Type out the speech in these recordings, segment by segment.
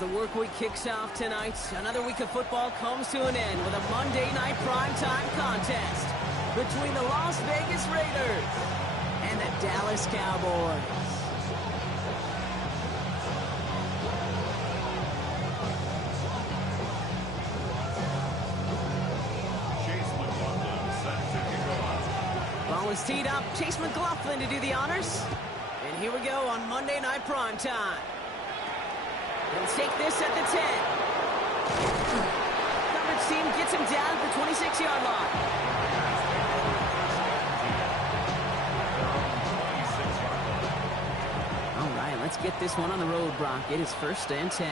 the work week kicks off tonight, another week of football comes to an end with a Monday night primetime contest between the Las Vegas Raiders and the Dallas Cowboys. Ball is teed up. Chase McLaughlin to do the honors. And here we go on Monday night primetime. Let's take this at the 10. Coverage team gets him down at the 26-yard line. All right, let's get this one on the road, Brock. It is 1st and 10.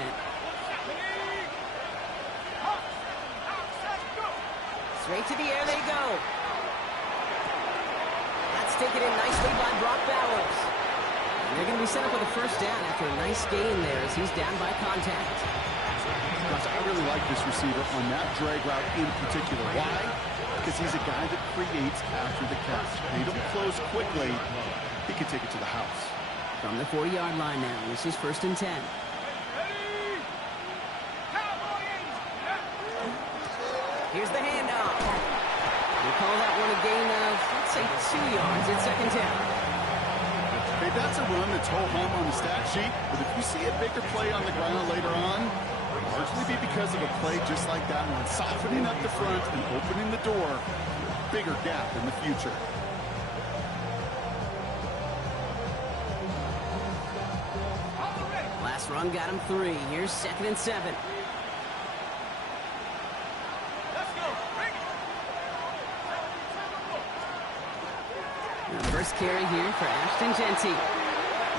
Straight to the air they go. That's taken in nicely by Brock Bowers. They're going to be set up with a first down after a nice gain there as he's down by contact. Gosh, I really like this receiver on that drag route in particular. Why? Because he's a guy that creates after the catch. They don't close quickly. He can take it to the house. From the 40-yard line now, this is 1st and 10. Here's the handoff. We call that one a gain of, let's say, 2 yards. It's 2nd down. Hey, that's a run that's ho-hum on the stat sheet, but if you see a bigger play on the ground later on, it'll largely be because of a play just like that one, softening up the front and opening the door, bigger gap in the future. Last run got him 3. Here's 2nd and 7. First carry here for Ashton Jeanty.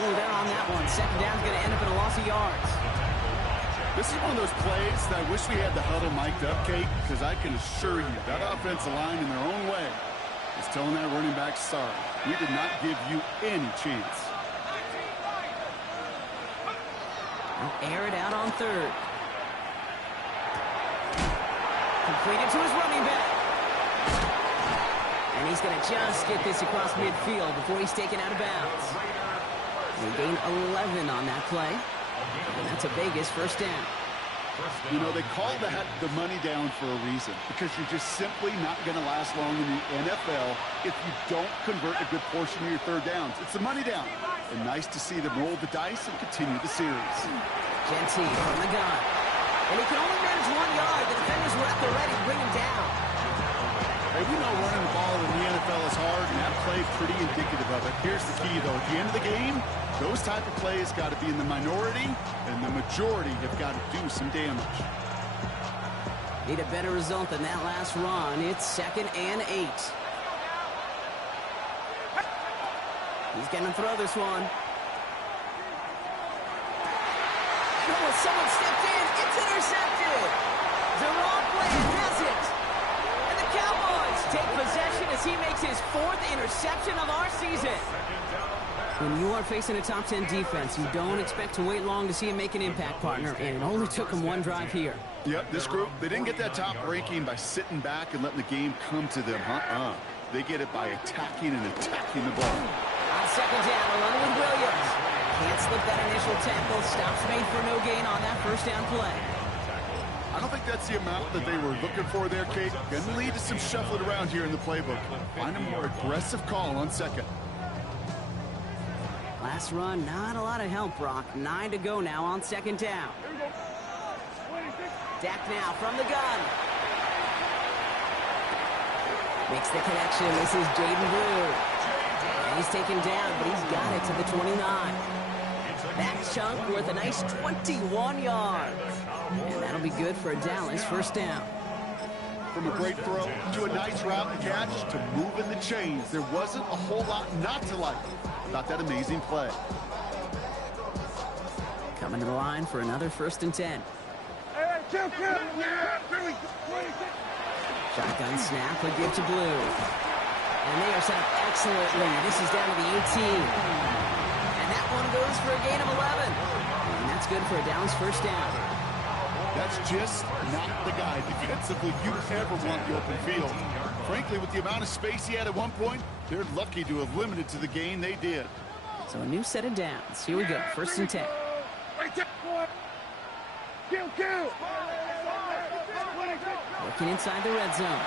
Little down on that one. 2nd down's going to end up in a loss of yards. This is one of those plays that I wish we had the huddle mic'd up, Kate, because I can assure you that offensive line in their own way is telling that running back, sorry, we did not give you any chance. He'll air it out on 3rd. Completed to his running back. And he's going to just get this across midfield before he's taken out of bounds. They gain 11 on that play. And that's a Vegas first down. You know, they call that the money down for a reason, because you're just simply not going to last long in the NFL if you don't convert a good portion of your 3rd downs. It's the money down. And nice to see them roll the dice and continue the series. Jeanty from the gun. And he can only manage 1 yard. The defenders were at the ready to bring him down. Hey, we know running the ball in the NFL is hard, and that play pretty indicative of it. Here's the key, though. At the end of the game, those type of plays got to be in the minority, and the majority have got to do some damage. Need a better result than that last run. It's 2nd and 8. He's going to throw this one. Oh, someone stepped in. It's intercepted. Deron Bland has it. And the Cowboys take possession as he makes his 4th interception of our season. When you are facing a top 10 defense, you don't expect to wait long to see him make an impact, partner, and it only took him 1 drive here. Yep, this group, they didn't get that top ranking by sitting back and letting the game come to them. They get it by attacking and attacking the ball. On 2nd down, running with Williams. Can't slip that initial tackle. Stops made for no gain on that first down play. I don't think that's the amount that they were looking for there, Kate. Going to lead to some shuffling around here in the playbook. Find a more aggressive call on 2nd. Last run, not a lot of help, Brock. 9 to go now on 2nd down. Dak now from the gun. Makes the connection. This is Jaden Blue. And he's taken down, but he's got it to the 29. That chunk worth a nice 21 yards. And that'll be good for a Dallas first down. From a great throw to a nice route and catch to moving the chains, there wasn't a whole lot not to like about that amazing play. Coming to the line for another 1st and 10. Shotgun snap, a give to Blue. And they are set up excellently. This is down to the 18. And that one goes for a gain of 11. And that's good for a Dallas first down. That's just not the guy defensively you ever want the open field. Frankly, with the amount of space he had at one point, they're lucky to have limited to the gain they did. So a new set of downs. Here we go, 1st and 10. Working inside the red zone.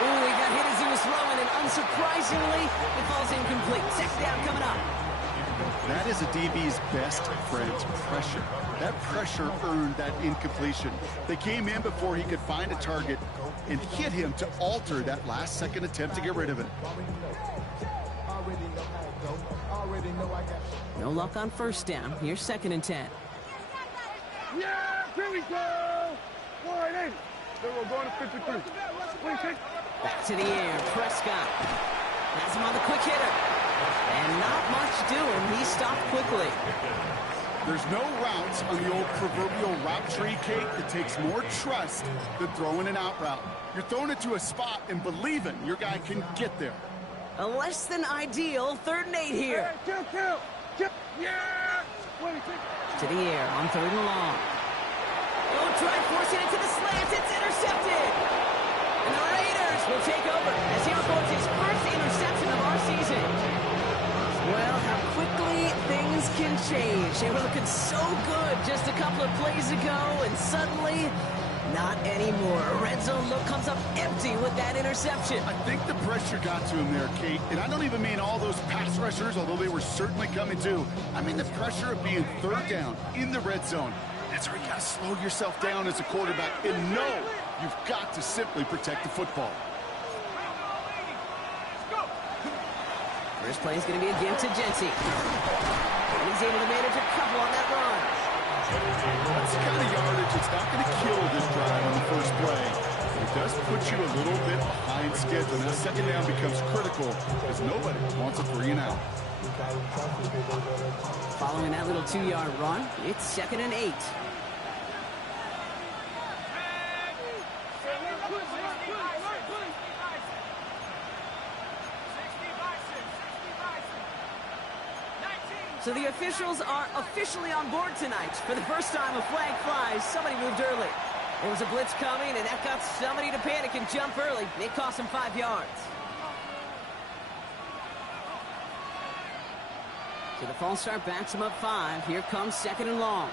Ooh, he got hit as he was throwing, and unsurprisingly, it falls incomplete. Second down coming up. That is a DB's best friend, pressure. That pressure earned that incompletion. They came in before he could find a target and hit him to alter that last-second attempt to get rid of it. No luck on first down. Here's 2nd and 10. Yeah, here we go. Wide in. We're going to 53. Back to the air. Prescott has him on the quick hitter. And not much doing. He stopped quickly. There's no routes on the old proverbial route tree, Kate. It takes more trust than throwing an out route. You're throwing it to a spot and believing your guy can get there. A less than ideal 3rd and 8 here. Kill. Yeah. 26. To the air on 3rd and long. Oh, try forcing it to the slants. It's intercepted. And the Raiders will take over as he records his first interception of our season. Well, how quickly things can change. They were looking so good just a couple of plays ago, and suddenly, not anymore. A red zone look comes up empty with that interception. I think the pressure got to him there, Kate. And I don't even mean all those pass rushers, although they were certainly coming too. I mean the pressure of being 3rd down in the red zone. That's where you got to slow yourself down as a quarterback and know you've got to simply protect the football. First play is going to be again to Jency. And he's able to manage a couple on that run. That's the kind of yardage that's not going to kill this drive on the first play. It does put you a little bit behind schedule. Now, 2nd down becomes critical because nobody wants a 3 and out. Following that little 2-yard run, it's 2nd and 8. So the officials are officially on board tonight. For the first time, a flag flies. Somebody moved early. There was a blitz coming, and that got somebody to panic and jump early. It cost him 5 yards. So the false start backs him up 5. Here comes 2nd and long.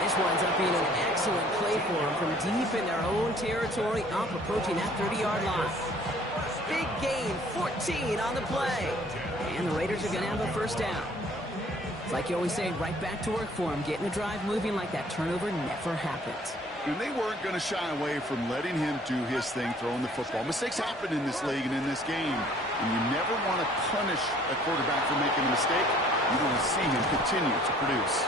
This winds up being an excellent play for him from deep in their own territory, up approaching that 30-yard line. Big gain, 14 on the play. And the Raiders are going to have a first down. It's like you always say, right back to work for him. Getting the drive moving like that turnover never happened. And they weren't going to shy away from letting him do his thing, throwing the football. Mistakes happen in this league and in this game. And you never want to punish a quarterback for making a mistake. You want to see him continue to produce.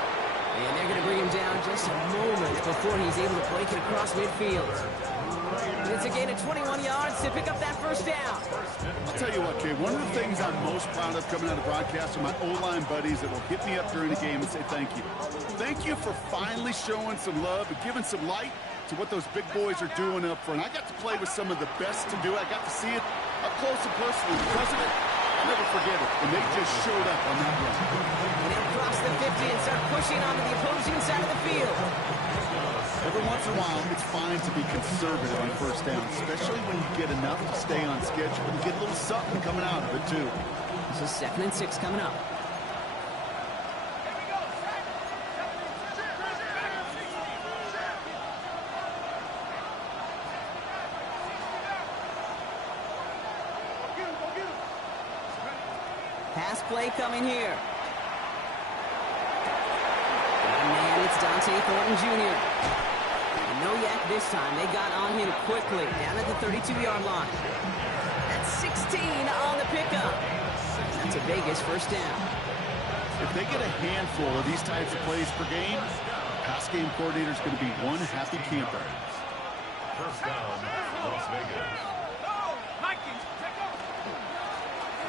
And they're going to bring him down just a moment before he's able to break it across midfield. It's a gain of 21 yards to pick up that first down. I'll tell you what, Kay, one of the things I'm most proud of coming out of broadcast are my O-line buddies that will hit me up during the game and say thank you. Thank you for finally showing some love and giving some light to what those big boys are doing up front. I got to play with some of the best to do it. I got to see it up close and personal. Because of it, I'll never forget it. And they just showed up on that run. And they'll cross the 50 and start pushing onto the opposing side of the field. Every once in a while, it's fine to be conservative on first down, especially when you get enough to stay on schedule and get a little something coming out of it, too. This is 2nd and 6 coming up. Pass play coming here. And man, it's Dante Thornton Jr. And no yak this time. They got on him quickly down at the 32-yard line. That's 16 on the pickup. That's a Vegas first down. If they get a handful of these types of plays per game, pass game coordinator is going to be one happy camper. First down, Las Vegas.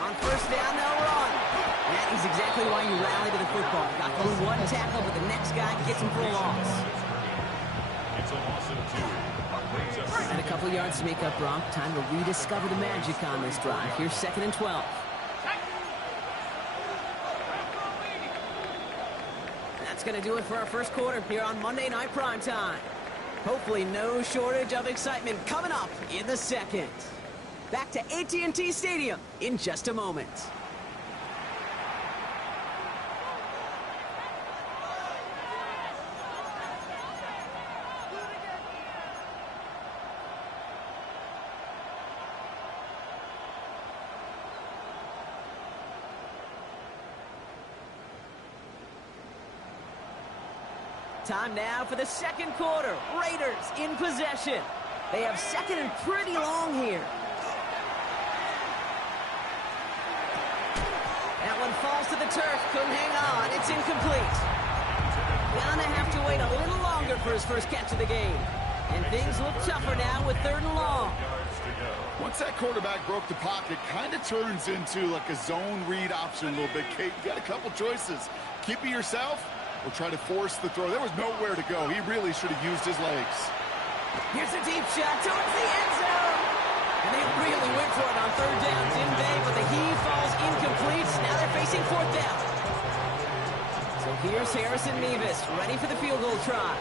On first down, they'll run. That is exactly why you rally to the football. Got through one tackle, but the next guy gets him for a loss. It's a loss of 2. And a couple yards to make up, Brock. Time to rediscover the magic on this drive. Here's 2nd and 12. That's going to do it for our first quarter here on Monday Night Primetime. Hopefully no shortage of excitement coming up in the second. Back to AT&T Stadium in just a moment. Time now for the second quarter. Raiders in possession. They have second and pretty long here. That one falls to the turf. Couldn't hang on. It's incomplete. Gonna have to wait a little longer for his first catch of the game. And things look tougher now with third and long. Once that quarterback broke the pocket, kind of turns into like a zone read option a little bit. Kate, you got a couple choices. Keep it yourself or try to force the throw. There was nowhere to go. He really should have used his legs. Here's a deep shot towards the end zone. And they really went for it on third down, didn't they? But the heave falls incomplete. Now they're facing fourth down. So here's Harrison Mevis, ready for the field goal try.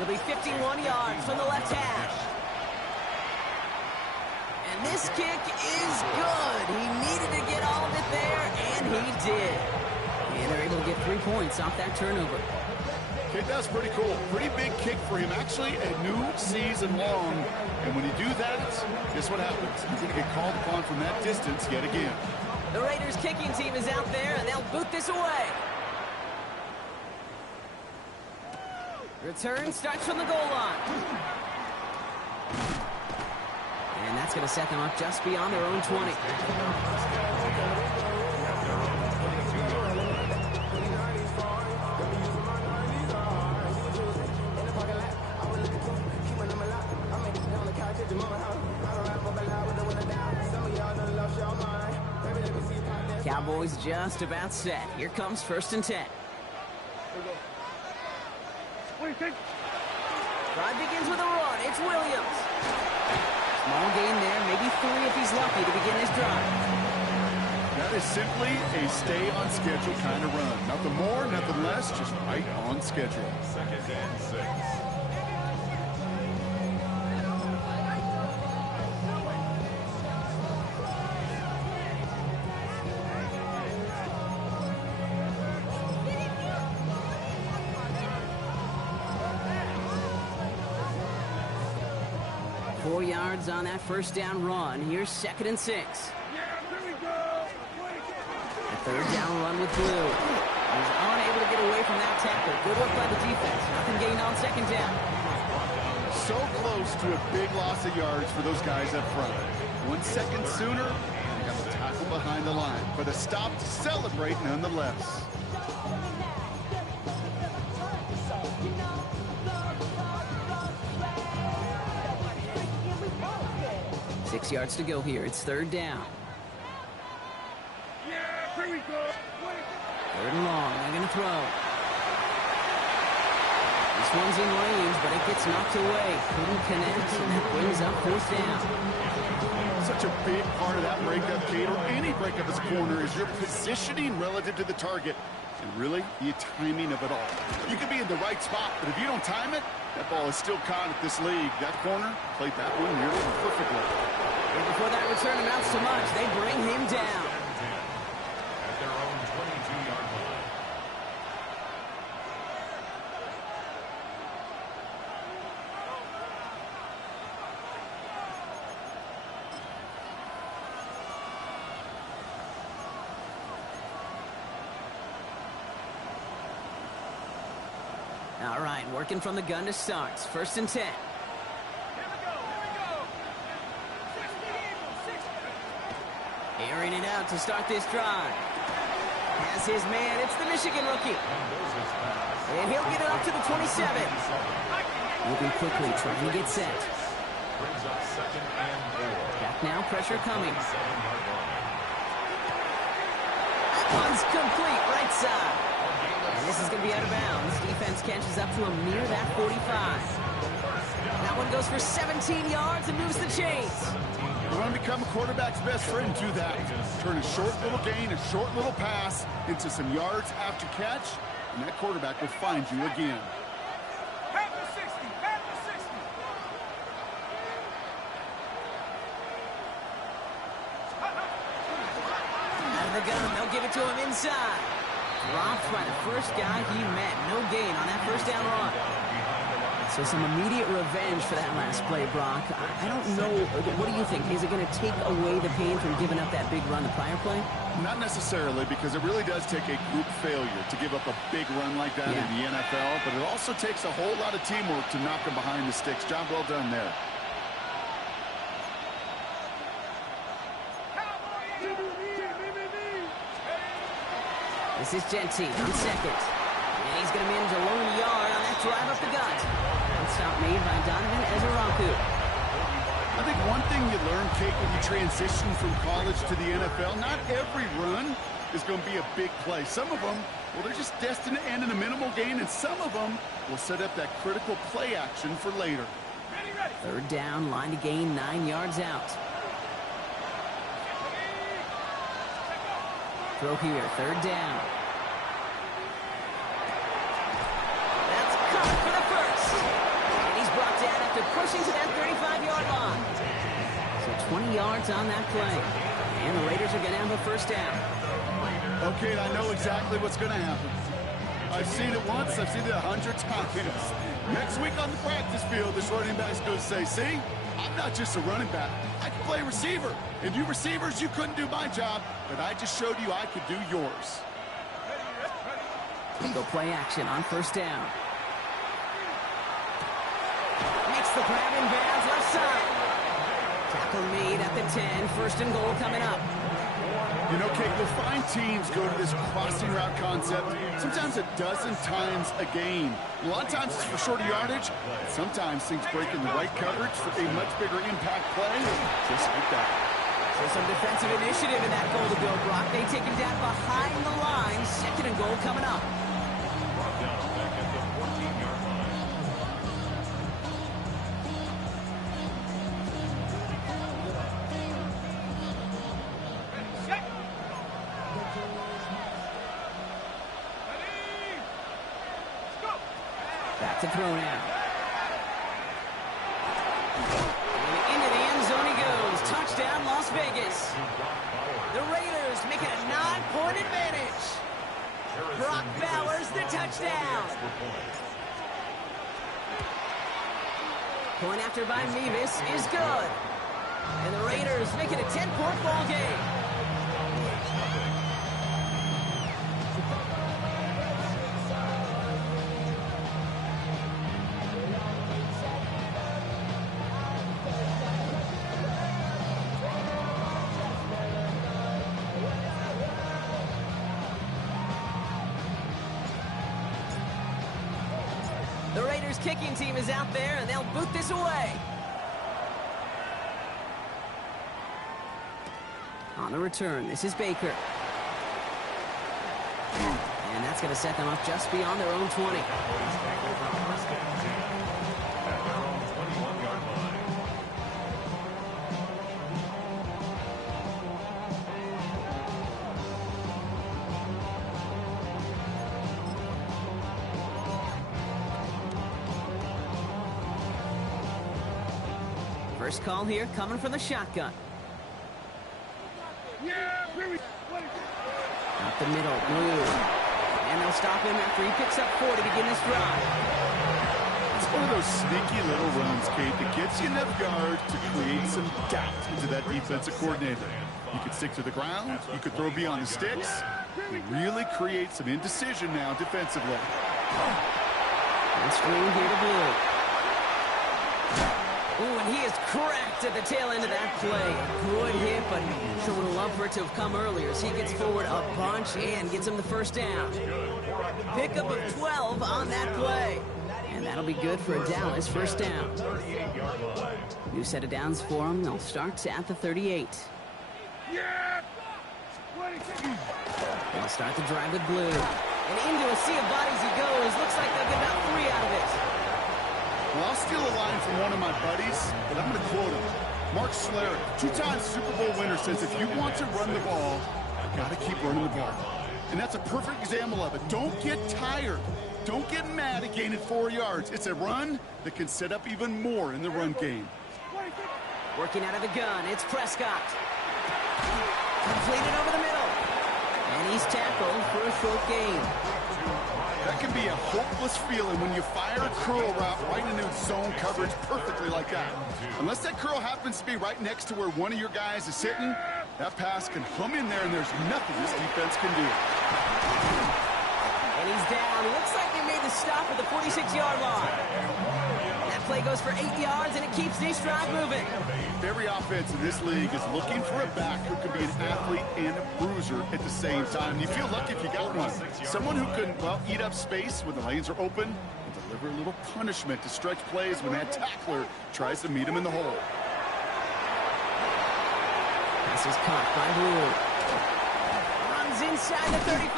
It'll be 51 yards from the left hash. And this kick is good. He needed to get all of it there, and he did. And they're able to get 3 points off that turnover. Okay, that's pretty cool. Pretty big kick for him. Actually, a new season long. And when you do that, guess what happens? You're going to get called upon from that distance yet again. The Raiders kicking team is out there, and they'll boot this away. Return starts from the goal line. And that's going to set them up just beyond their own 20. Cowboys just about set. Here comes 1st and 10. What do you think? Drive begins with a run. It's Williams. Small gain there, maybe 3 if he's lucky to begin his drive. That is simply a stay on schedule kind of run. Nothing more, nothing less, just right on schedule. 2nd and 6. On that first down run. Here's 2nd and 6. Yeah, here we go. A third down run with Blue. He's unable to get away from that tackle. Good work by the defense. Nothing gained on 2nd down. So close to a big loss of yards for those guys up front. 1 second sooner, they got the tackle behind the line. But a stop to celebrate nonetheless. Six yards to go here. It's third down. Yeah, here we go. Third and long. They're going to throw. This one's in range, but it gets knocked away. Couldn't connect, and that brings up 4th down. Such a big part of that breakup, Kate, or any breakup as a corner, is your positioning relative to the target. And really, the timing of it all. You can be in the right spot, but if you don't time it, that ball is still caught at this league. That corner played that one nearly perfectly. And before that return amounts to much, they bring him down. At their own 22-yard line. All right, working from the gun to start. 1st and 10. Airing it out to start this drive. Has his man. It's the Michigan rookie. And he'll get it up to the 27. Moving quickly, trying to get set. Brings up 2nd and 4. Back now, pressure coming. 7-yard line. One's complete, right side. And this is going to be out of bounds. Defense catches up to a mere that 45. That one goes for 17 yards and moves the chains. You want to become a quarterback's best friend, do that. Turn a short little gain, a short little pass into some yards after catch, and that quarterback will find you again. Half the 60, half the 60. In the gun, they'll give it to him inside. Dropped by the first guy he met. No gain on that first down run. So some immediate revenge for that last play, Brock. I don't know. What do you think? Is it going to take away the pain from giving up that big run the prior play? Not necessarily, because it really does take a group failure to give up a big run like that in the NFL, but it also takes a whole lot of teamwork to knock him behind the sticks. Job well done there. This is Gentine on second. And he's going to manage a lone yard on that drive up the gut. Stop made by Donovan Ezeraku. I think one thing you learn, Kate, when you transition from college to the NFL, not every run is going to be a big play. Some of them, well, they're just destined to end in a minimal gain, and some of them will set up that critical play action for later. Third down, line to gain 9 yards out. Throw here, third down. That's caught for the first. And he's brought down after pushing to that 35-yard line. So 20 yards on that play. And the Raiders are going to have a first down. Okay, I know exactly what's going to happen. I've seen it once, I've seen it 100 times. Next week on the practice field, this running back's going to say, see, I'm not just a running back. I can play receiver. And you receivers, you couldn't do my job, but I just showed you I could do yours. Go play action on first down. Makes the grab in bounds left side. Tackle made at the 10. First and goal coming up. You know, Kate, you'll find teams go to this crossing route concept sometimes a dozen times a game. A lot of times it's for shorter yardage. Sometimes things break in the right coverage for a much bigger impact play, just like that. So some defensive initiative in that goal to go, Brock. They take him down behind the line. Second and goal coming up. Brought down back at the 14-yard line. Back to throw now. And into the end zone he goes. Touchdown, Las Vegas. The Raiders make it a 9-point advantage. Brock Bowers the touchdown. Point after by Mevis is good. And the Raiders make it a 10-point ball game. The Raiders kicking team is out there, and they'll boot this away. On the return, this is Baker. And that's going to set them up just beyond their own 20. First call here coming from the shotgun. Up the middle, Blue. And they'll stop him after he picks up 4 to begin this drive. It's one of those sneaky little runs, Kate, that gets you enough yards to create some doubt into that defensive coordinator. You could stick to the ground, you could throw beyond the sticks, and really create some indecision now defensively. And screen here to Blue. Oh, and he is cracked at the tail end of that play. Good hit, but sure would have loved for it to have come earlier as he gets forward a bunch and gets him the first down. Pickup of 12 on that play. And that'll be good for a Dallas first down. New set of downs for him. They'll start at the 38. They'll start the drive with Blue. And into a sea of bodies he goes. Looks like they'll get about 3 out of it. Well, I'll steal a line from one of my buddies, but I'm going to quote him. Mark Schlereth, 2-time Super Bowl winner, says if you want to run the ball, you got to keep running the ball. And that's a perfect example of it. Don't get tired. Don't get mad at gaining 4 yards. It's a run that can set up even more in the run game. Working out of the gun, it's Prescott. Completed over the middle. tempo for a short gain. That can be a hopeless feeling when you fire a curl route right into zone coverage perfectly like that. Unless that curl happens to be right next to where one of your guys is sitting, that pass can hum in there and there's nothing this defense can do. And he's down. Looks like they made the stop at the 46-yard line. That play goes for 8 yards, and it keeps this drive moving. Every offense in this league is looking for a back who can be an athlete and a bruiser at the same time. You feel lucky if you got one. Someone who can, well, eat up space when the lanes are open and deliver a little punishment to stretch plays when that tackler tries to meet him in the hole. Pass is caught by Rule. Runs inside the 35.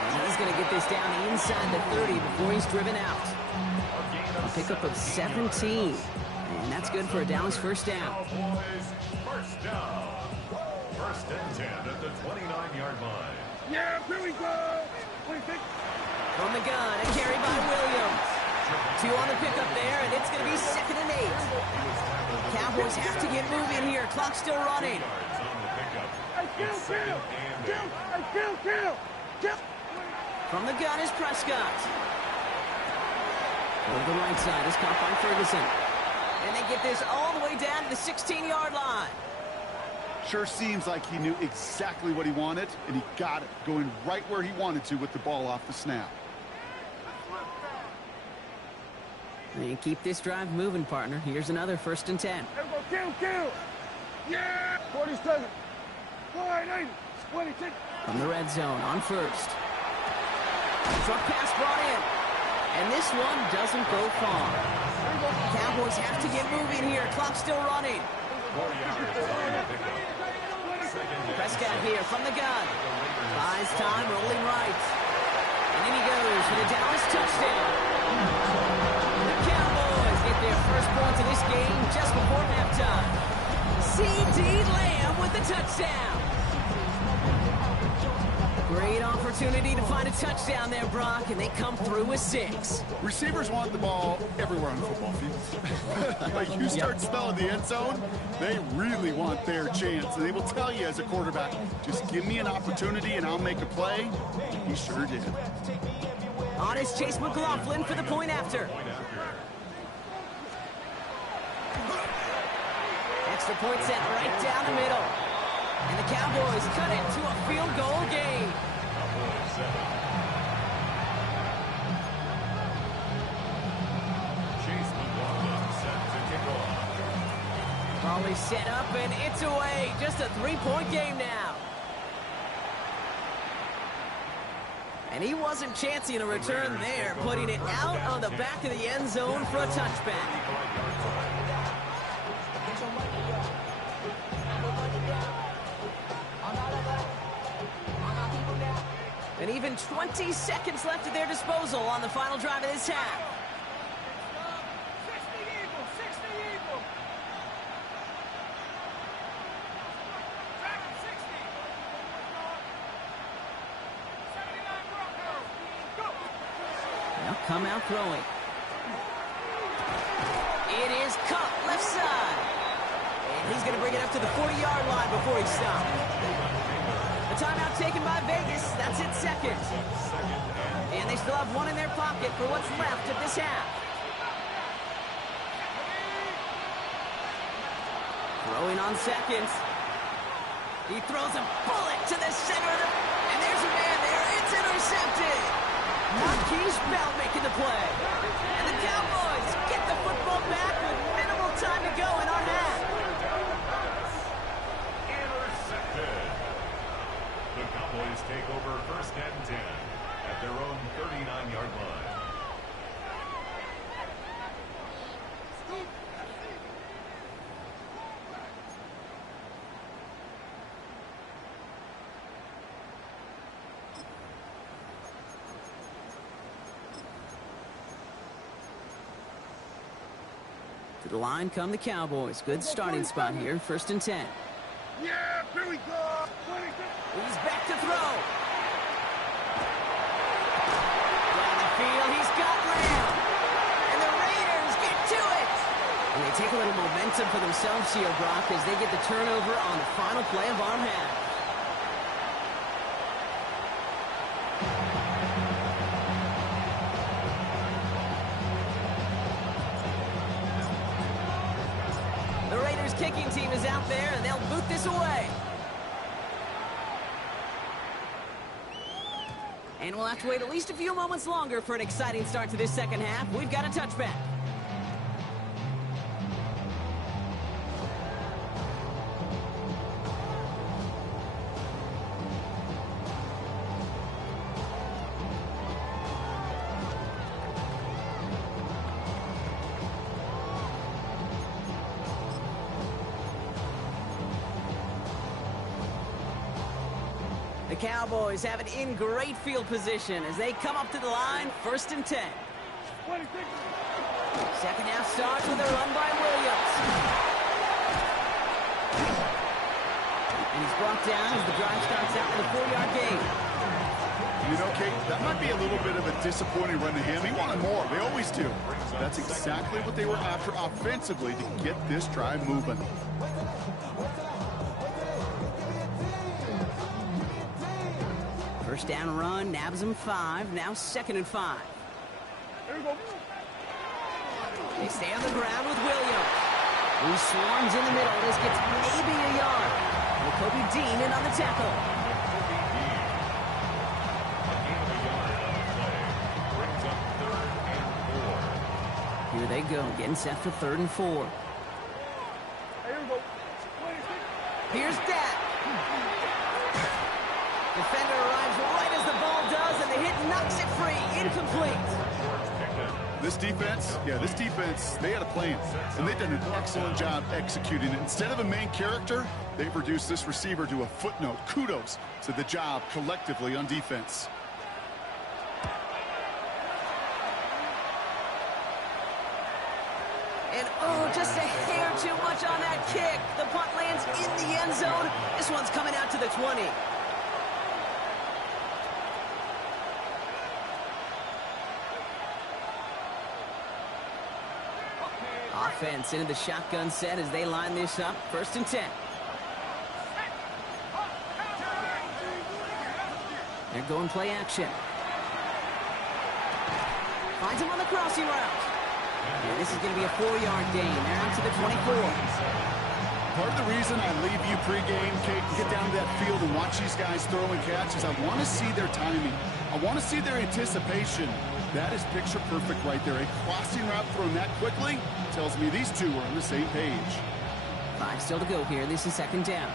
And he's going to get this down inside the 30 before he's driven out. A pickup of 17. And that's good for a Dallas first down. First down. First and 10 at the 29-yard line. Yeah, here we go. 26. From the gun, a carry by Williams. 2 on the pickup there, and it's going to be 2nd and 8. Cowboys have to get moving here. Clock's still running. Kill. From the gun is Prescott. Over the right side is caught by Ferguson. And they get this all the way down to the 16-yard line. Sure seems like he knew exactly what he wanted, and he got it, going right where he wanted to with the ball off the snap. And keep this drive moving, partner. Here's another 1st and 10. Kill. Yeah. 47. 49. 26. From the red zone on 1st. Short pass brought in. And this one doesn't go far. Cowboys have to get moving here. Clock's still running. Prescott here from the gun. Buys time, rolling right. And in he goes for the Dallas touchdown. The Cowboys get their first points of this game just before halftime. C.D. Lamb with the touchdown. Great opportunity to find a touchdown there, Brock, and they come through with 6. Receivers want the ball everywhere on the football field. Like you start smelling the end zone, they really want their chance. And they will tell you as a quarterback, just give me an opportunity and I'll make a play. He sure did. On is Chase McLaughlin for the point after. Extra point set right down the middle. And the Cowboys cut it to a field goal game. Chase McLaughlin set to kick off. Ball is set up and it's away. Just a 3-point game now. And he wasn't chancing a return there, putting it out on the back of the end zone for a touchback. And even 20 seconds left at their disposal on the final drive of this half. Now come out throwing. It is caught left side. And he's going to bring it up to the 40-yard line before he stops. The timeout taken by Vegas. That's its 2nd. And they still have 1 in their pocket for what's left of this half. Throwing on 2nd. He throws a bullet to the center. And there's a man there. It's intercepted. Marquise Bell making the play. And the Cowboys get the football back with minimal time to go in our half. The Cowboys take over 1st and 10 at their own 39-yard line. To the line come the Cowboys. Good starting spot here. 1st and 10. Yeah, here we go. 26. He's back to throw. Down the field, he's got Lamb. And the Raiders get to it. And they take a little momentum for themselves here, Brock, as they get the turnover on the final play of our half. Raiders kicking team is out there, and they'll boot this away. And we'll have to wait at least a few moments longer for an exciting start to this second half. We've got a touchback. The Cowboys have it in great field position as they come up to the line, 1st and 10. Second half starts with a run by Williams. And he's brought down as the drive starts out with a 4-yard gain. You know, Kate, that might be a little bit of a disappointing run to him. He wanted more. They always do. That's exactly what they were after offensively to get this drive moving. First down run, nabs him 5, now 2nd and 5. They stay on the ground with Williams, who swarms in the middle. This gets maybe a yard. And Kobe Dean in on the tackle. Here they go, getting set for 3rd and 4. Here's Dak. Defender arrives right as the ball does, and the hit knocks it free. Incomplete. This defense, they had a plan, and they've done an excellent job executing it. Instead of a main character, they've reduced this receiver to a footnote. Kudos to the job collectively on defense. And oh, just a hair too much on that kick. The punt lands in the end zone. This one's coming out to the 20. Offense into the shotgun set as they line this up. 1st and 10. They're going play action. Finds him on the crossing route. And this is going to be a 4-yard gain. They're out to the 24. Part of the reason I leave you pregame, Kate, and get down to that field and watch these guys throw and catch is I want to see their timing. I want to see their anticipation. That is picture perfect right there. A crossing route thrown that quickly tells me these two are on the same page. 5 still to go here. This is 2nd down.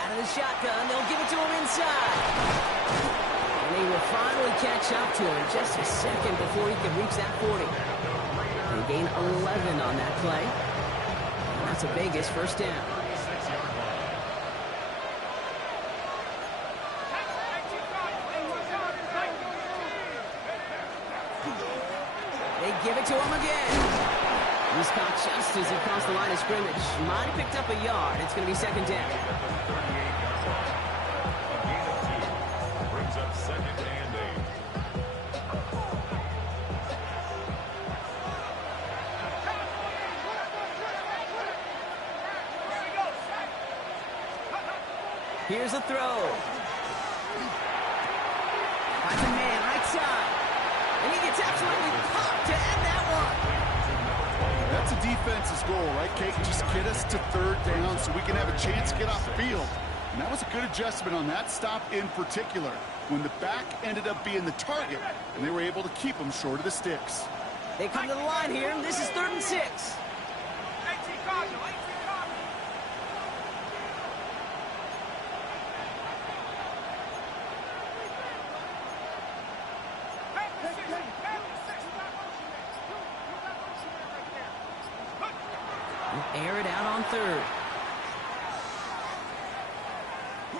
Out of the shotgun, they'll give it to him inside. And they will finally catch up to him just a second before he can reach that 40. They gain 11 on that play. And that's a Vegas 1st down. They give it to him again. He's caught just as he crossed the line of scrimmage. Might have picked up a yard. It's going to be 2nd down. Brings up 2nd and 8. Here's a throw. Finds a man right side. And he gets absolutely popped to end that one. That's a defense's goal, right, Kate? Just get us to 3rd down so we can have a chance to get off the field. And that was a good adjustment on that stop in particular, when the back ended up being the target, and they were able to keep him short of the sticks. They come to the line here, and this is 3rd and 6. Air it out on 3rd.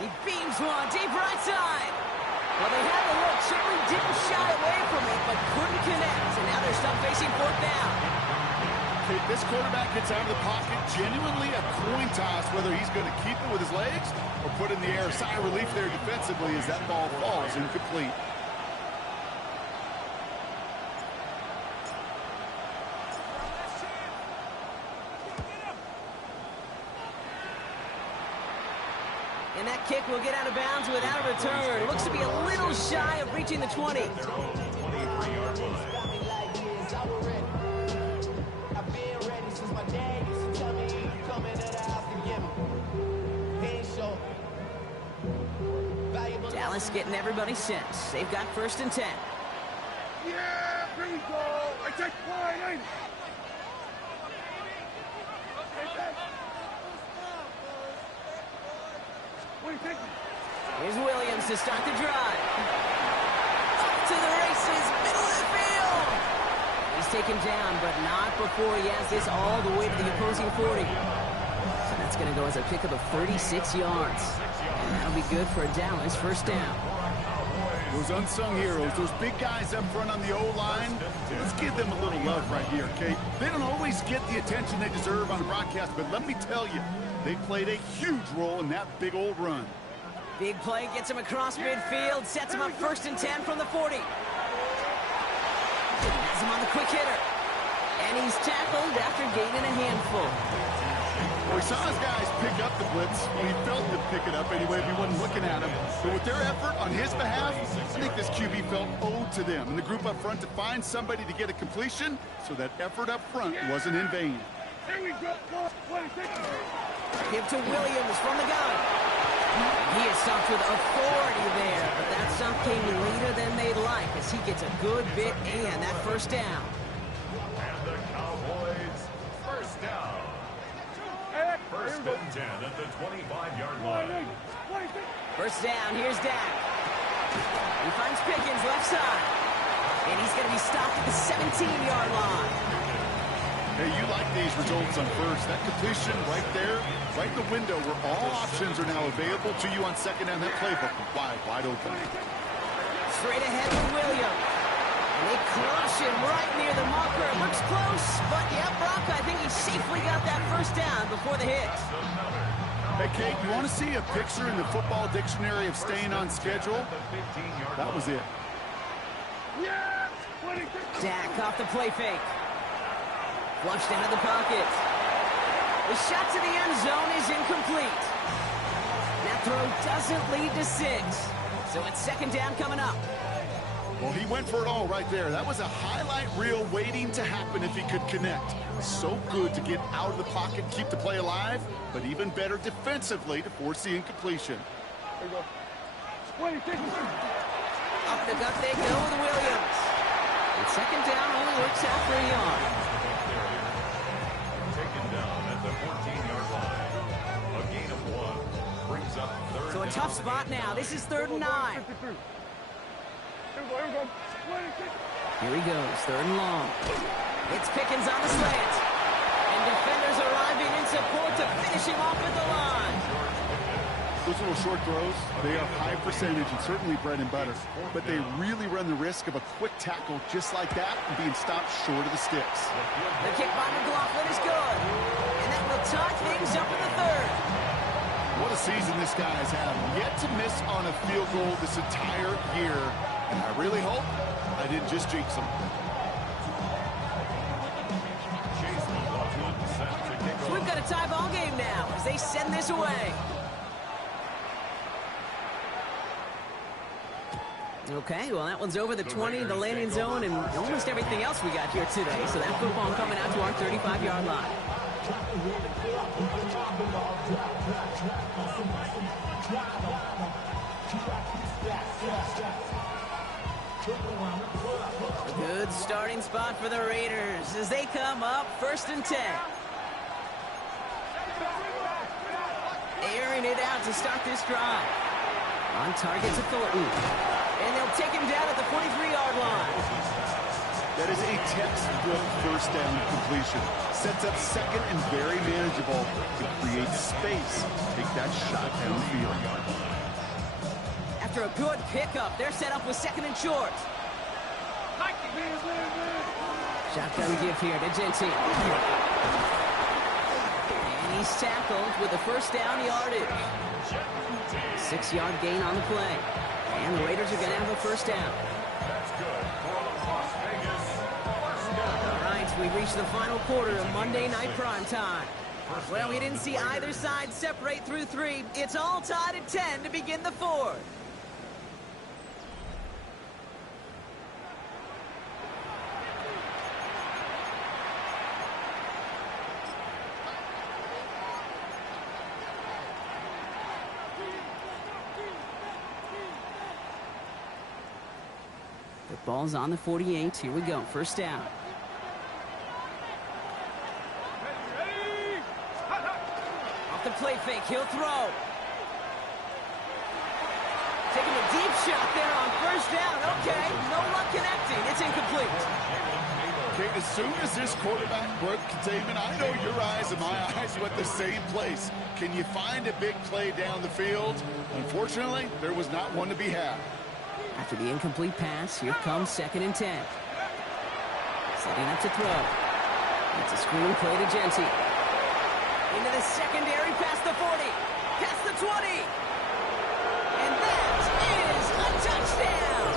He beams one deep right side. Well, they had the look. Certainly didn't shy away from it, but couldn't connect. And now they're stuck facing 4th down. Kate, this quarterback gets out of the pocket. Genuinely a coin toss whether he's going to keep it with his legs or put it in the air. Sigh of relief there defensively as that ball falls incomplete. kick will get out of bounds without a return. Looks to be a little shy of reaching the 20. Their own 23-yard line. Dallas getting everybody set. They've got 1st and 10. Yeah, here we go. I take point in. What do you think? Here's Williams to start the drive. Up to the races, middle of the field. He's taken down, but not before he has this all the way to the opposing 40. So that's going to go as a pickup of 36 yards. And that'll be good for a Dallas 1st down. Those unsung heroes, those big guys up front on the O-line, let's give them a little love right here, okay? They don't always get the attention they deserve on the broadcast, but let me tell you, they played a huge role in that big old run. Big play gets him across midfield, sets him up 1st and 10 from the 40. Has him on the quick hitter. And he's tackled after gaining a handful. Well, we saw his guys pick up the blitz. Well, he felt them pick it up anyway if he wasn't looking at him. But with their effort on his behalf, I think this QB felt owed to them and the group up front to find somebody to get a completion, so that effort up front wasn't in vain. Here we go. Give to Williams from the gun. He is stopped with authority there, but that stop came later than they'd like as he gets a good bit and that 1st down. And the Cowboys, 1st down. 1st and 10 at the 25-yard line. 1st down, here's Dak. He finds Pickens left side. And he's going to be stopped at the 17-yard line. Hey, you like these results on 1st. That completion right there, right in the window where all options are now available to you on 2nd down. That playbook wide open. Straight ahead with Williams. And they crush him right near the marker. It looks close, but yeah, Brock, I think he safely got that 1st down before the hit. Hey, Kate, you want to see a picture in the football dictionary of staying on schedule? That was it. Dak off the play fake. Flushed out of the pocket. The shot to the end zone is incomplete. That throw doesn't lead to 6. So it's 2nd down coming up. Well, he went for it all right there. That was a highlight reel waiting to happen if he could connect. So good to get out of the pocket, keep the play alive, but even better defensively to force the incompletion. There you go. Up the gut they go with Williams. And 2nd down only works out for a yard. Taken down at the 14-yard line. A gain of 1 brings up 3rd. So a tough spot now. This is 3rd and 9. Here he goes, 3rd and long. It's Pickens on the slant. And defenders arriving in support to finish him off at the line. Those little short throws, they are high percentage and certainly bread and butter, but they really run the risk of a quick tackle just like that and being stopped short of the sticks. The kick by McLaughlin is good. And that will tie things up in the 3rd. What a season this guy has had. Yet to miss on a field goal this entire year. And I really hope I didn't just jinx him. Chase McLaughlin set to kick So we've got a tie ball game now as they send this away. Okay, well, that one's over the 20, the landing zone, and almost everything else we got here today. So that football coming out to our 35-yard line. A good starting spot for the Raiders as they come up 1st and 10. Airing it out to start this drive. On target to Thornton. And they'll take him down at the 43-yard line. That is a textbook 1st down completion. Sets up 2nd and very manageable to create space. Take that shot downfield. After a good pickup, they're set up with 2nd and short. Shotgun give here to Gentile. And he's tackled with the 1st down yardage. 6-yard gain on the play. And the Raiders are going to have a 1st down. That's good for Las Vegas. 1st down. All right, we reach the final quarter of Monday Night Prime Time. first Well, we down. didn't see either side separate through 3. It's all tied at 10 to begin the 4th. The ball's on the 48. Here we go. First down. Off the play fake. He'll throw. Taking a deep shot there on first down. Okay, no luck connecting. It's incomplete. Okay, as soon as this quarterback broke containment, I know your eyes and my eyes went the same place. Can you find a big play down the field? Unfortunately, there was not one to be had. After the incomplete pass, here comes 2nd and 10. Setting up to throw. It's a screen play to Genty. Into the secondary, past the 40, past the 20. And that is a touchdown.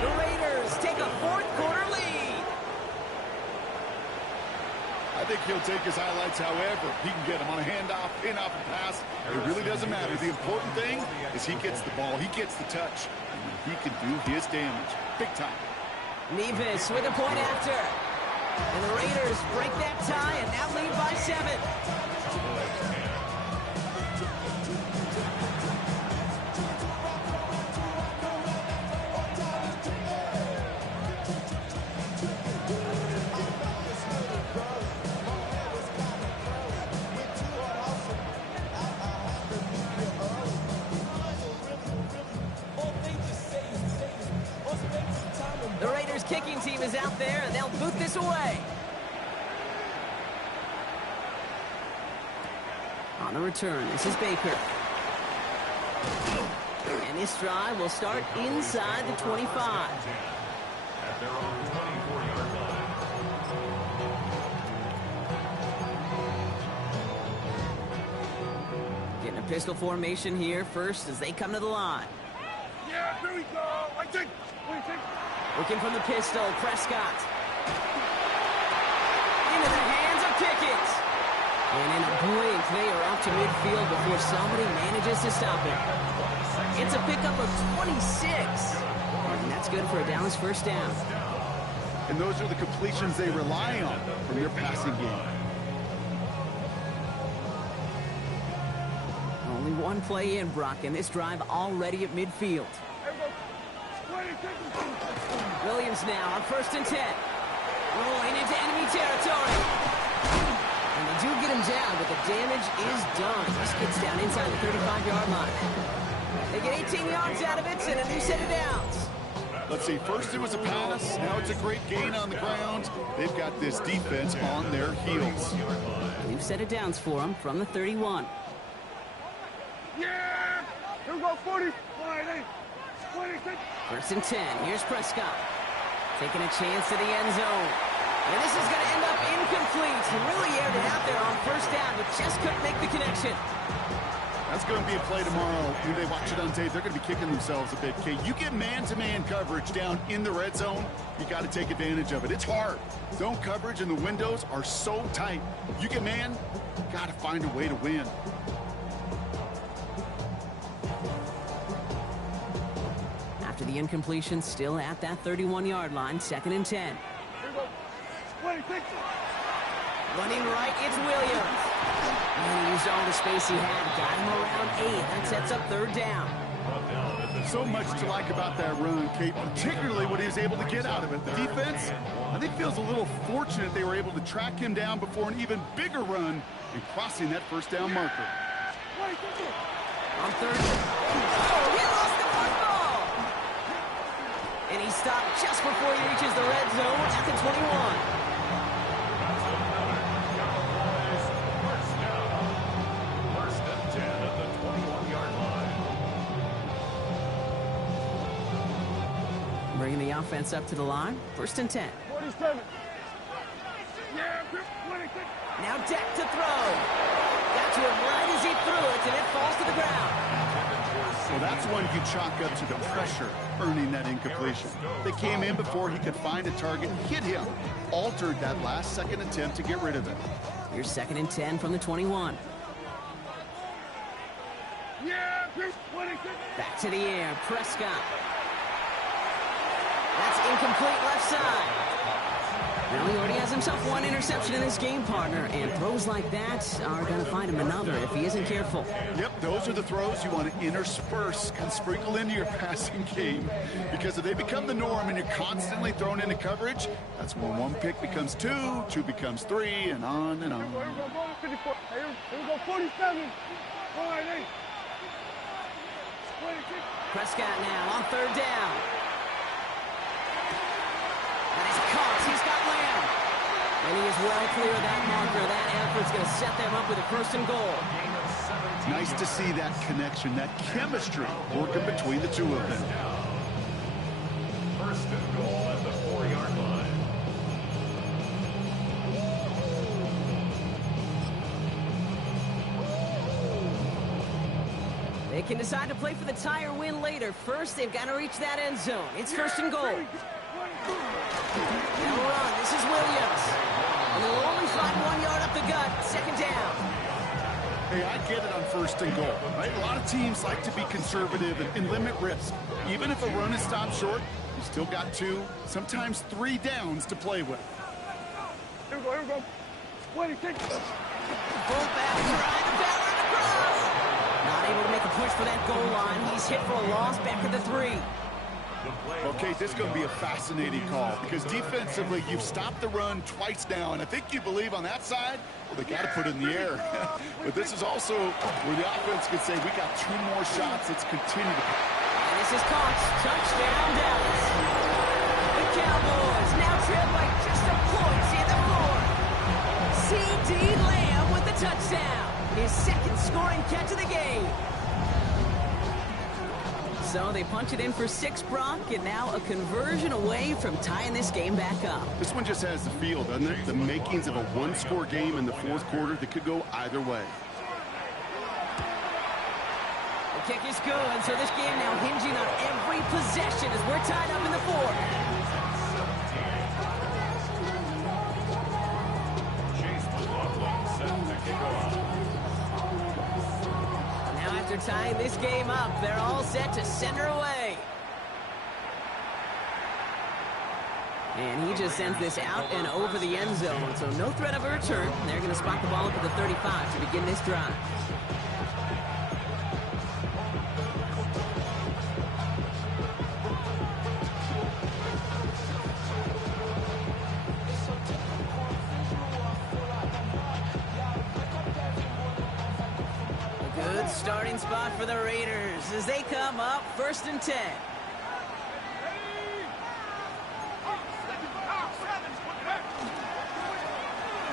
The Raiders take a 4th quarter lead. I think he'll take his highlights however he can get them on a handoff, in-off, a pass. It really doesn't matter. The important thing is he gets the ball, he gets the touch, and he can do his damage. Big time. Nevis with a point after. And the Raiders break that tie and now lead by 7. The Raiders kicking team is out there, and they'll boot this away. On the return, this is Baker. And this drive will start inside the 25. At their own 24-yard line. Getting a pistol formation here first as they come to the line. Yeah, here we go. I think. Looking from the pistol, Prescott. Into the hands of Pickett. And in a blink, they are up to midfield before somebody manages to stop it. It's a pickup of 26. And that's good for a Dallas first down. And those are the completions they rely on from their passing game. Only one play in, Brock, and this drive already at midfield. Williams now on 1st and 10. Rolling into enemy territory. And they do get him down, but the damage is done. This gets down inside the 35-yard line. They get 18 yards out of it and a new set of downs. Let's see, first it was a pass, now it's a great gain on the ground. They've got this defense on their heels. New set of downs for them from the 31. Yeah! Here we go, 40. 26. 1st and 10. Here's Prescott. Taking a chance to the end zone. And this is going to end up incomplete. He really aired it out there on first down, but just couldn't make the connection. That's going to be a play tomorrow. When they watch it on tape, they're going to be kicking themselves a bit. Okay, you get man-to-man coverage down in the red zone, you got to take advantage of it. It's hard. Zone coverage and the windows are so tight. You get man, you got to find a way to win. After the incompletion, still at that 31-yard line, 2nd and 10. Here we go. 26. Running right, it's Williams. And he used all the space he had, got him around 8. That sets up 3rd down. So much to like about that run, Kate, particularly what he was able to get out of it. The defense, I think, feels a little fortunate they were able to track him down before an even bigger run and crossing that first down marker. On 3rd. Oh, he lost the football! And he stopped just before he reaches the red zone at the 21. Bringing the offense up to the line. 1st and 10. 47. Yeah, 26. Now Dak to throw. Got to him right as he threw it, and it falls to the ground. Well, that's one you chalk up to the pressure earning that incompletion. They came in before he could find a target, hit him, altered that last-second attempt to get rid of it. Here's 2nd and 10 from the 21. Yeah, 26. Back to the air, Prescott. That's incomplete left side. Now he already has himself one interception in this game, partner, and throws like that are going to find him another if he isn't careful. Yep, those are the throws you want to intersperse and sprinkle into your passing game, because if they become the norm and you're constantly thrown into coverage, that's when one pick becomes two becomes three, and on and on. Here we go, 54. Here we go, 47. All right, 8. 26. Prescott now on 3rd down. That is caught. He's got Lamb. And he is well clear of that marker. That effort's going to set them up with a 1st and goal. Nice to see that connection, that chemistry working between the two of them. 1st and goal at the 4-yard line. They can decide to play for the tie or win later. First, they've got to reach that end zone. It's 1st and goal. Now run. This is Williams. And they'll only find 1 yard up the gut. 2nd down. Hey, I get it on 1st and goal, right? A lot of teams like to be conservative and limit risk. Even if a run is stopped short, you still got 2, sometimes 3 downs to play with. Here we go. 26. Fullback trying to barrel it across. Not able to make a push for that goal line. He's hit for a loss back at the 3. Okay, this is going to be a fascinating call, because defensively, you've stopped the run twice now, and I think you believe on that side, well, they got to put it in the air. But this is also where the offense could say, we got 2 more shots. Let's continue to... And this is caught. Touchdown, Dallas. The Cowboys now trail by just a point in the 4th. C.D. Lamb with the touchdown. His 2nd scoring catch of the game. So they punch it in for 6, Brock, and now a conversion away from tying this game back up. This one just has the feel, doesn't it? The makings of a 1-score game in the 4th quarter that could go either way. The kick is good, so this game now hinging on every possession as we're tied up in the 4th. Chase McLaughlin set to kick off. After tying this game up, they're all set to center away. And he just sends this out and over the end zone, so no threat of a return. They're going to spot the ball up at the 35 to begin this drive. Good starting spot for the Raiders as they come up 1st and 10.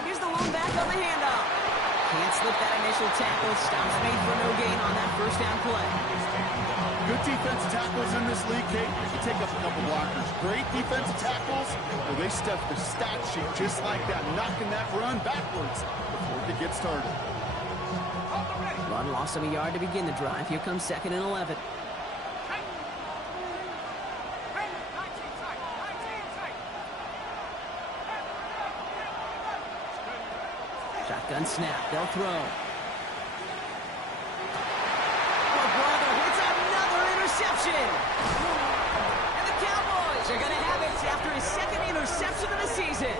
Here's the lone back on the handoff. Can't slip that initial tackle. Stops made for no gain on that 1st down play. Good defensive tackles in this league, Kate. You take up a couple blockers. Great defensive tackles, well, they stuff the stat sheet just like that, knocking that run backwards before it could get started. Run loss of a yard to begin the drive. Here comes 2nd and 11. Shotgun snap. They'll throw. Oh, brother, it's another interception. And the Cowboys are going to have it after his 2nd interception of the season.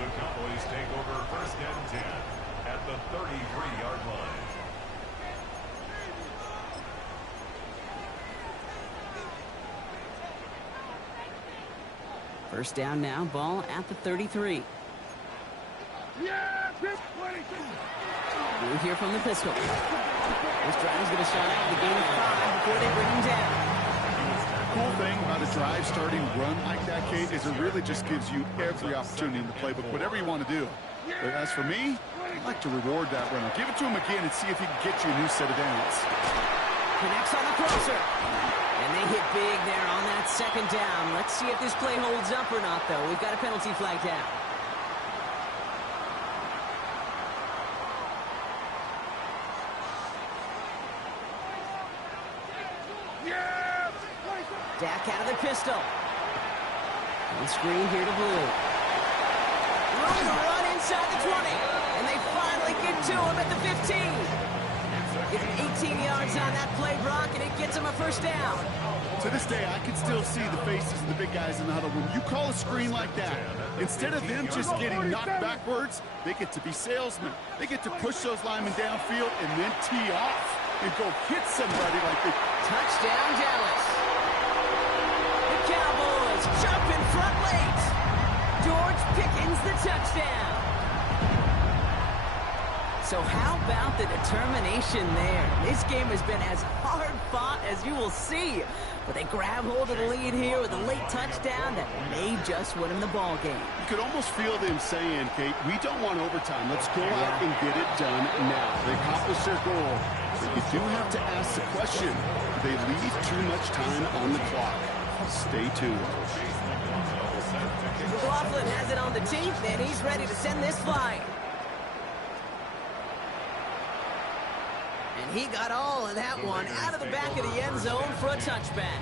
The Cowboys take over 1st and 10 at the 33-yard line. First down now, ball at the 33. Yeah, 26. Blue here from the pistol. This drive is going to start out the game of 5 before they bring him down. Cool thing about a drive starting run like that, Kate, is it really just gives you every opportunity in the playbook, whatever you want to do. But as for me, I'd like to reward that runner. Give it to him again and see if he can get you a new set of downs. Connects on the crosser. And they hit big there on that 2nd down. Let's see if this play holds up or not, though. We've got a penalty flag down. Dak out of the pistol. And screen here to Blue. room to run inside the 20. And they finally get to him at the 15. Give him 18 yards on that play, Brock, and it gets him a first down. To this day, I can still see the faces of the big guys in the huddle. When you call a screen like that, instead of them just getting knocked backwards, they get to be salesmen. They get to push those linemen downfield and then tee off and go hit somebody like they... Touchdown, Dallas. The Cowboys jump in front late. George Pickens the touchdown. So how about the determination there? This game has been as hard fought as you will see. But they grab hold of the lead here with a late touchdown that may just win them the ball game. You could almost feel them saying, Kate, we don't want overtime. Let's go out and get it done now. They accomplished their goal. But you do have to ask the question, do they leave too much time on the clock? Stay tuned. McLaughlin has it on the teeth, and he's ready to send this flying. And he got all of that one out of the back of the end zone for a touchback.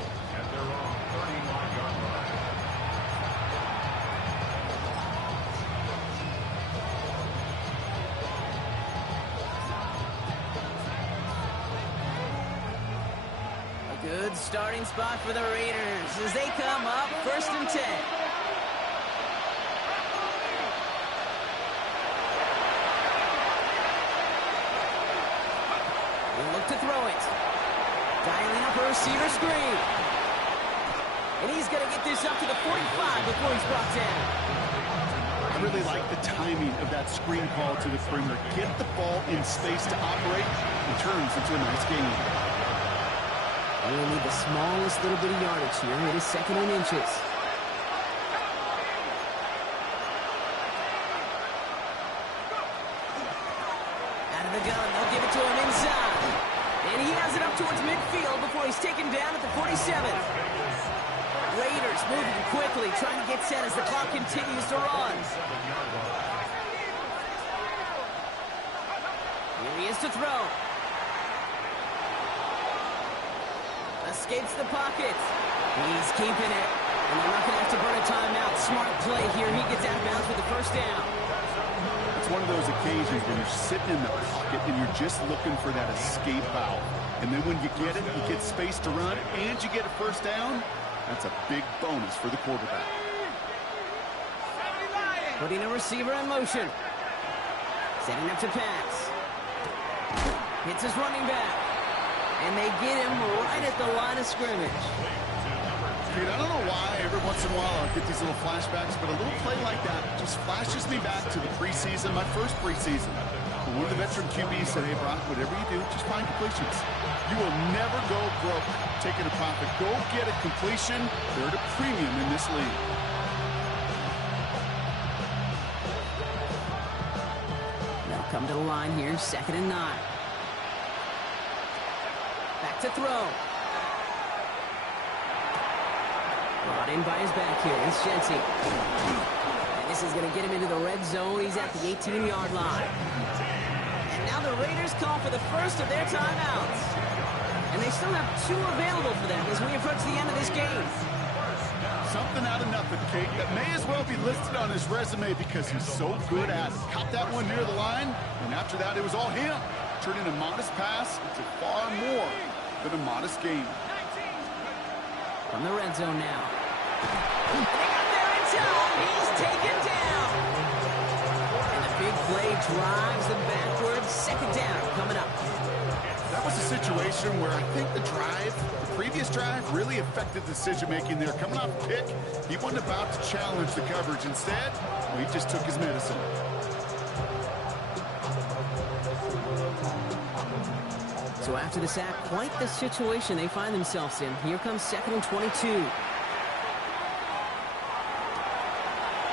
A good starting spot for the Raiders as they come up 1st and 10. Look to throw it. Dialing up a receiver screen. And he's going to get this up to the 45 before he's brought down. I really like the timing of that screen call to the perimeter. Get the ball in space to operate. It turns into a nice game. They only need the smallest little bit of yardage here. It is 2nd and inches. Out of the gun. They'll give it to him inside. And he has it up towards midfield before he's taken down at the 47. Raiders moving quickly, trying to get set as the clock continues to run. Here he is to throw. Escapes the pocket. He's keeping it. And they're not going to have to burn a timeout. Smart play here. He gets out of bounds with the first down. It's one of those occasions when you're sitting in the pocket and you're just looking for that escape valve. And then when you get it, you get space to run, and you get a first down. That's a big bonus for the quarterback. Putting a receiver in motion. Setting up to pass. Hits his running back. And they get him right at the line of scrimmage. Dude, I don't know why every once in a while I get these little flashbacks, but a little play like that just flashes me back to the preseason, my first preseason. When one of the veteran QBs said, hey, Brock, whatever you do, just find completions. You will never go broke taking a profit. Go get a completion. They're at a premium in this league. They'll come to the line here, 2nd and 9. Back to throw. Brought in by his back here. It's Jensen. And this is going to get him into the red zone. He's at the 18-yard line. And now the Raiders call for the first of their timeouts. And they still have 2 available for them as we approach the end of this game. Something out of nothing, Kate, that may as well be listed on his resume because he's so good at it. Caught that one near the line, and after that, it was all him. Turning a modest pass into far more than a modest game. From the red zone now. They got there in time. He's taken down. And the big play drives them backwards. 2nd down coming up. That was a situation where I think the previous drive really affected decision-making there. Coming off a pick, he wasn't about to challenge the coverage. Instead, he just took his medicine. So after the sack, quite the situation they find themselves in. Here comes 2nd and 22.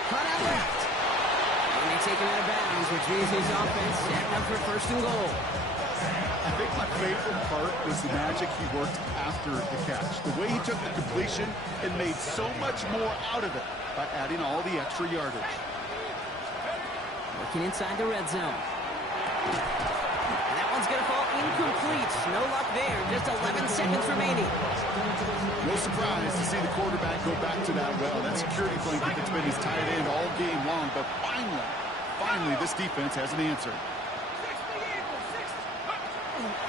Cut out left. And they take him out of bounds, which means his offense set up for 1st and goal. I think my favorite part was the magic he worked after the catch. The way he took the completion and made so much more out of it by adding all the extra yardage. Working inside the red zone. That one's going to fall incomplete. No luck there. Just 11 seconds remaining. No surprise to see the quarterback go back to that well. That security blanket that's been his tight end all game long. But finally, this defense has an answer.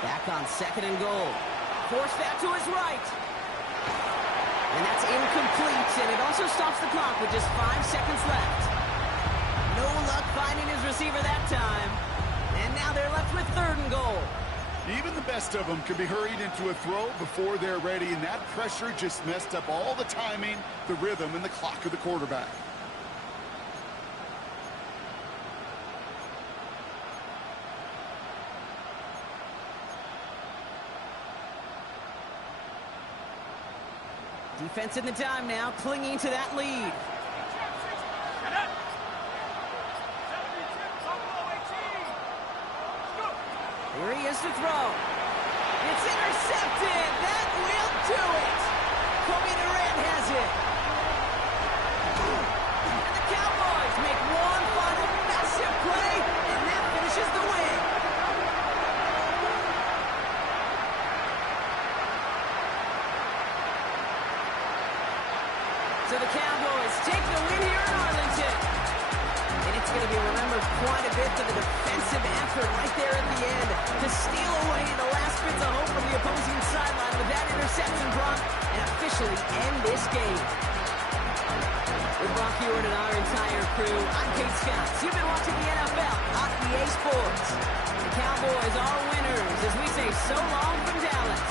Back on 2nd and goal. Force that to his right. And that's incomplete, and it also stops the clock with just 5 seconds left. No luck finding his receiver that time. And now they're left with 3rd and goal. Even the best of them can be hurried into a throw before they're ready, and that pressure just messed up all the timing, the rhythm, and the clock of the quarterback. Defense in the time now, clinging to that lead. Here he is to throw. It's intercepted. That will do it. Kobe Durant has it. And the Cowboys make one final massive play, and that finishes the win. So the Cowboys take the win here in Arlington. And it's going to be remembered quite a bit for the defensive effort right there at the end to steal away the last bits of hope from the opposing sideline with that interception block and officially end this game. With Brock Huard and our entire crew, I'm Kate Scott. You've been watching the NFL on EA Sports. The Cowboys are winners as we say so long from Dallas.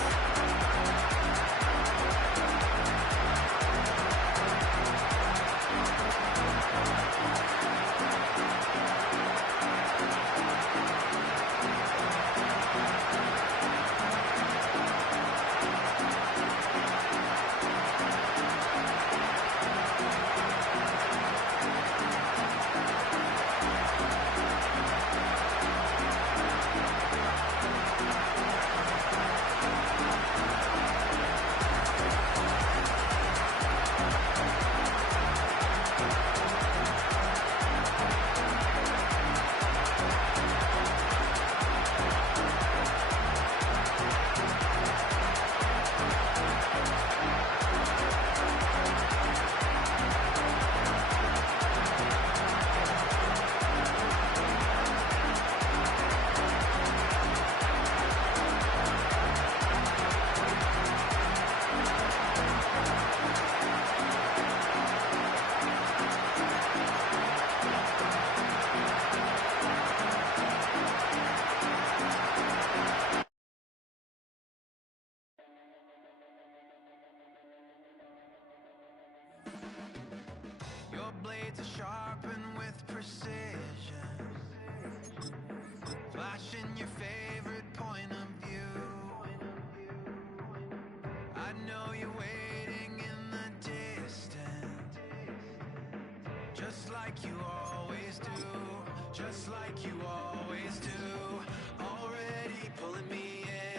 Blades are sharpened with precision, flashing your favorite point of view. I know you're waiting in the distance, just like you always do, just like you always do. Already pulling me in.